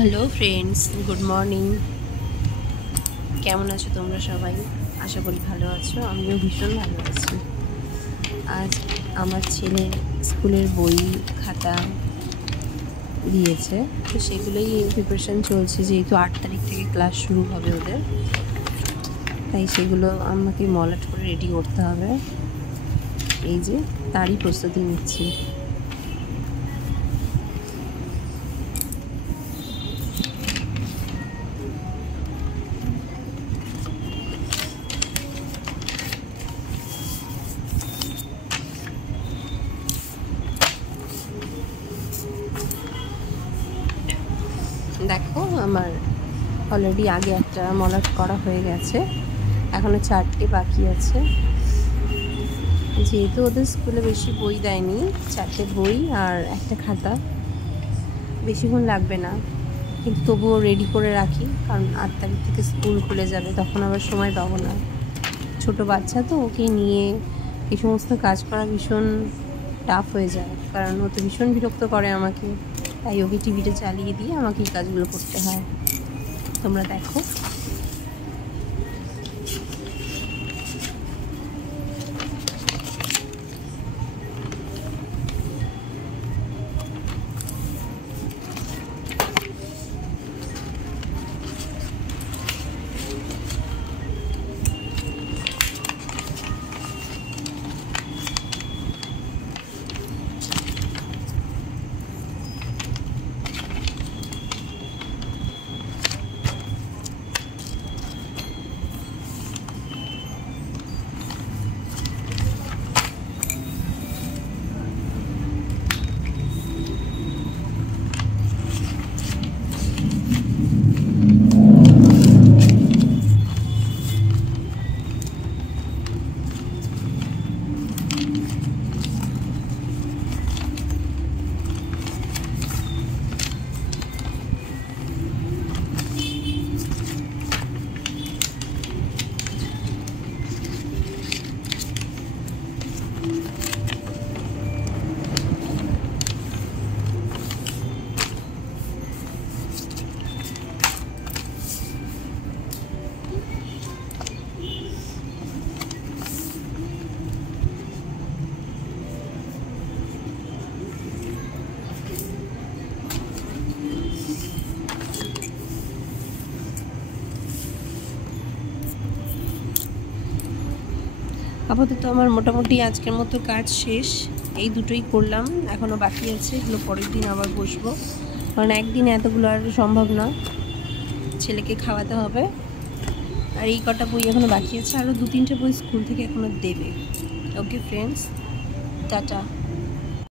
Hello friends, good morning. কেমন আছো তোমরা সবাই? আশা করি ভালো আছো। আমিও ভীষণ ভালো আছি। আজ আমার ছেলের স্কুলের বই খাতা দিয়েছে, তো সেগুলোই প্রিপারেশান চলছে। যেহেতু 8 তারিখ থেকে ক্লাস শুরু হবে ওদের, তাই সেগুলো আমাকে মলাট করে রেডি করতে হবে। এই যে তারই প্রস্তুতি নিচ্ছি। দেখো, আমার অলরেডি আগে একটা মলাট করা হয়ে গেছে, এখনও 4টে বাকি আছে। যেহেতু ওদের স্কুলে বেশি বই দেয়নি, 4টে বই আর একটা খাতা, বেশিক্ষণ লাগবে না, কিন্তু তবুও রেডি করে রাখি, কারণ 8 তারিখ থেকে স্কুল খুলে যাবে, তখন আবার সময় পাবো না। ছোট বাচ্চা তো, ওকে নিয়ে এই সমস্ত কাজ করা ভীষণ টাফ হয়ে যায়, কারণ ও তো ভীষণ বিরক্ত করে আমাকে। তাই ওকে টিভিটা চালিয়ে দিয়ে আমাকে এই কাজগুলো করতে হয়। তোমরা দেখো। আপাতত আমার মোটামুটি আজকের মতো কাজ শেষ। এই দুটোই করলাম, এখনও বাকি আছে, এগুলো পরের দিন আবার বসবো, কারণ একদিনে এতগুলো আর সম্ভব না। ছেলেকে খাওয়াতে হবে, আর এই কটা বই এখনও বাকি আছে, আরও 2-3টে বই স্কুল থেকে এখনও দেবে। Okay friends, tata.